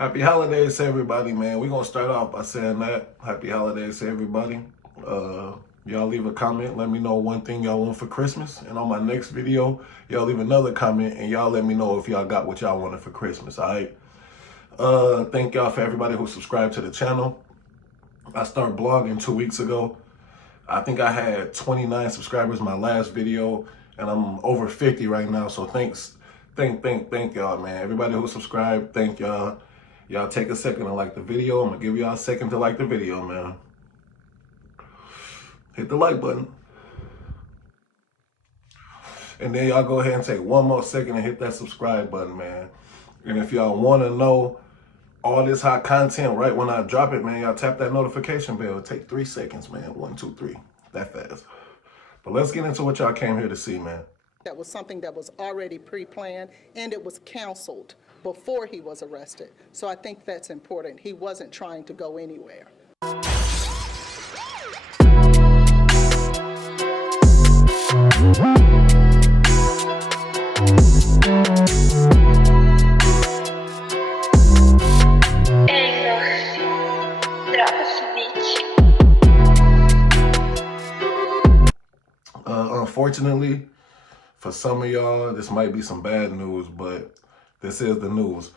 Happy holidays to everybody, man. We're going to start off by saying that. Happy holidays to everybody. Y'all leave a comment. Let me know one thing y'all want for Christmas. And on my next video, y'all leave another comment and y'all let me know if y'all got what y'all wanted for Christmas, all right? Thank y'all for everybody who subscribed to the channel. I started blogging 2 weeks ago. I think I had 29 subscribers in my last video, and I'm over 50 right now. So thanks, thank y'all, man. Everybody who subscribed, thank y'all. Y'all take a second to like the video. I'm gonna give y'all a second to like the video, man. Hit the like button. And then y'all go ahead and take one more second and hit that subscribe button, man. And if y'all wanna know all this hot content right when I drop it, man, y'all tap that notification bell. It'll take 3 seconds, man. 1, 2, 3. That fast. But let's get into what y'all came here to see, man. That was something that was already pre-planned, and it was canceled before he was arrested. So I think that's important. He wasn't trying to go anywhere. Unfortunately, for some of y'all, this might be some bad news, but this is the news.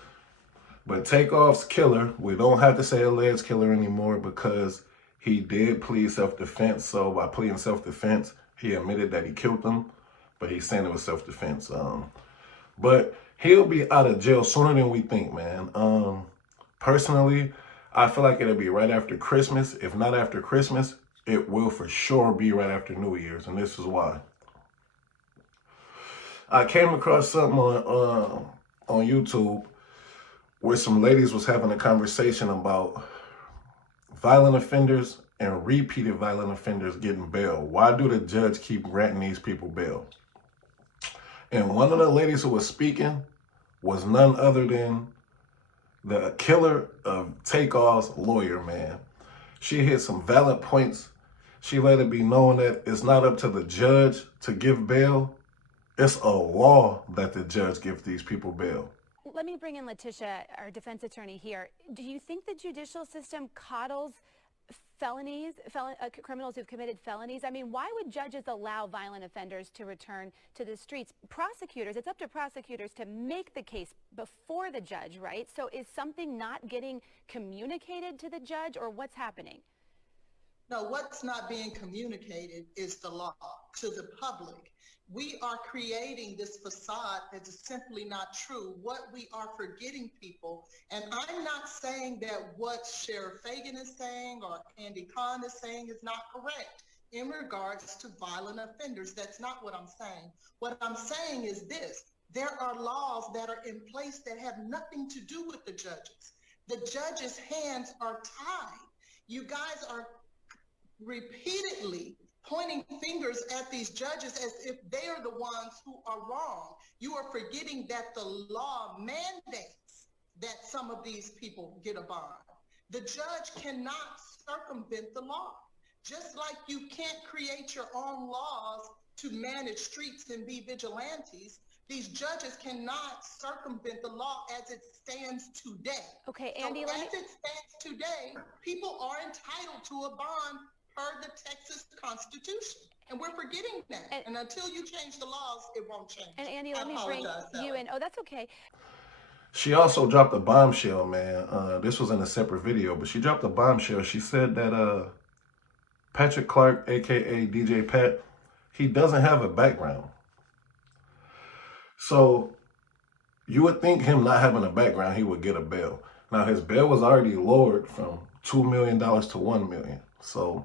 But Takeoff's killer, we don't have to say alleged killer anymore because he did plead self-defense. So by pleading self-defense, he admitted that he killed them, but he's saying it was self-defense. But he'll be out of jail sooner than we think, man. Personally, I feel like it'll be right after Christmas. If not after Christmas, it will for sure be right after New Year's, and this is why. I came across something on YouTube where some ladies was having a conversation about violent offenders and repeated violent offenders getting bail. Why do the judge keep granting these people bail? And one of the ladies who was speaking was none other than the killer of Takeoff's lawyer, man. She hit some valid points. She let it be known that it's not up to the judge to give bail. It's a law that the judge gives these people bail. Let me bring in Letitia, our defense attorney here. Do you think the judicial system coddles criminals who've committed felonies? I mean, why would judges allow violent offenders to return to the streets? Prosecutors, it's up to prosecutors to make the case before the judge, right? So is something not getting communicated to the judge, or what's happening? No, what's not being communicated is the law to the public. We are creating this facade that is simply not true. What we are forgetting, people, and I'm not saying that what Sheriff Fagan is saying or Andy Kahn is saying is not correct in regards to violent offenders. That's not what I'm saying. What I'm saying is this: there are laws that are in place that have nothing to do with the judges. The judges' hands are tied. You guys are repeatedly pointing fingers at these judges as if they are the ones who are wrong. You are forgetting that the law mandates that some of these people get a bond. The judge cannot circumvent the law. Just like you can't create your own laws to manage streets and be vigilantes, these judges cannot circumvent the law as it stands today. Okay, Andy, so as it stands today, people are entitled to a bond per the Texas Constitution. And we're forgetting that. And until you change the laws, it won't change. And Andy, let me bring you in. Oh, that's okay. She also dropped a bombshell, man. This was in a separate video, but she dropped a bombshell. She said that Patrick Clark, aka DJ Pat, he doesn't have a background. So you would think him not having a background, he would get a bail. Now his bail was already lowered from $2 million to $1 million. So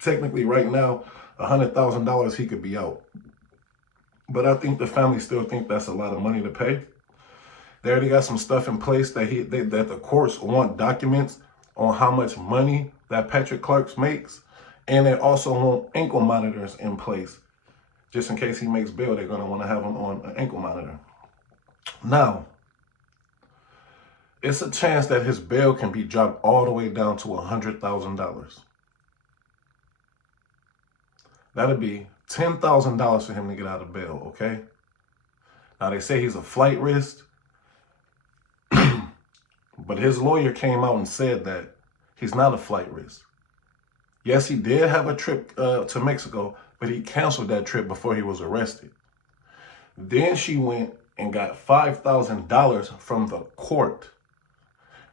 technically right now, $100,000 he could be out. But I think the family still think that's a lot of money to pay. They already got some stuff in place that that the courts want documents on how much money that Patrick Clark makes. And they also want ankle monitors in place. Just in case he makes bail, they're going to want to have him on an ankle monitor. Now, it's a chance that his bail can be dropped all the way down to $100,000. That'd be $10,000 for him to get out of bail, okay? Now, they say he's a flight risk. But his lawyer came out and said that he's not a flight risk. Yes, he did have a trip to Mexico, but he canceled that trip before he was arrested. Then she went and got $5,000 from the court.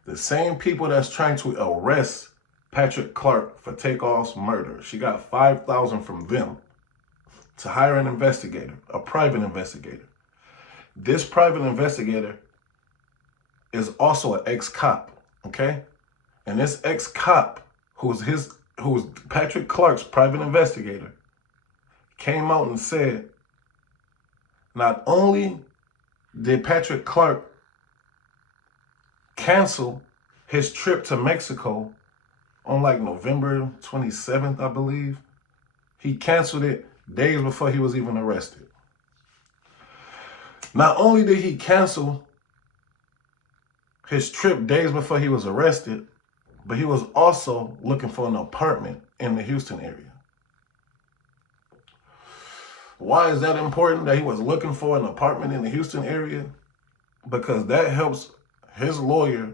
The same people that's trying to arrest Patrick Clark for Takeoff's murder. She got $5,000 from them to hire an investigator, a private investigator. This private investigator is also an ex-cop, okay? And this ex-cop, who's Patrick Clark's private investigator, came out and said, not only did Patrick Clark cancel his trip to Mexico on like November 27th, I believe, he canceled it days before he was even arrested. Not only did he cancel his trip days before he was arrested, but he was also looking for an apartment in the Houston area. Why is that important that he was looking for an apartment in the Houston area? Because that helps his lawyer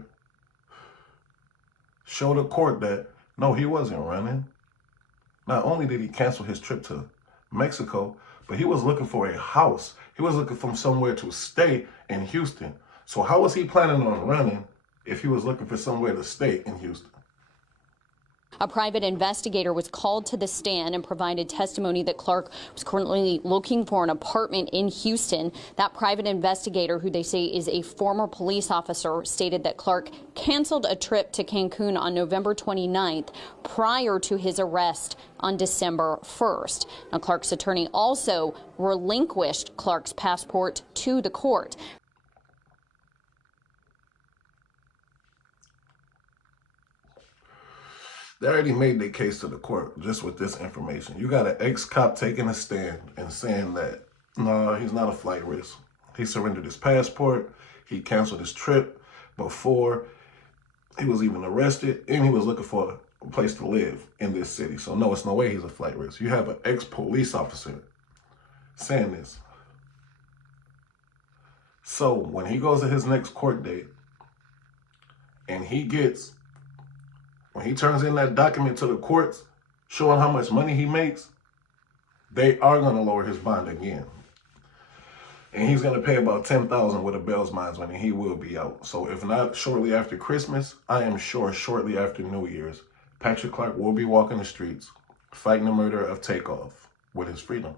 show the court that, no, he wasn't running. Not only did he cancel his trip to Mexico, but he was looking for a house. He was looking for somewhere to stay in Houston. So how was he planning on running if he was looking for somewhere to stay in Houston? A private investigator was called to the stand and provided testimony that Clark was currently looking for an apartment in Houston. That private investigator, who they say is a former police officer, stated that Clark canceled a trip to Cancun on November 29th prior to his arrest on December 1st. Now, Clark's attorney also relinquished Clark's passport to the court. They already made their case to the court just with this information. You got an ex-cop taking a stand and saying that, no, he's not a flight risk. He surrendered his passport. He canceled his trip before he was even arrested, and he was looking for a place to live in this city. So no, it's no way he's a flight risk. You have an ex-police officer saying this. So when he goes to his next court date and when he turns in that document to the courts showing how much money he makes, they are going to lower his bond again. And he's going to pay about $10,000 with a bail's minds when he will be out. So if not shortly after Christmas, I am sure shortly after New Year's, Patrick Clark will be walking the streets fighting the murder of Takeoff with his freedom.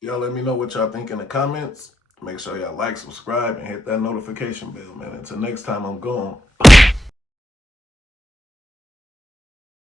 Y'all let me know what y'all think in the comments. Make sure y'all like, subscribe, and hit that notification bell, man. Until next time, I'm gone.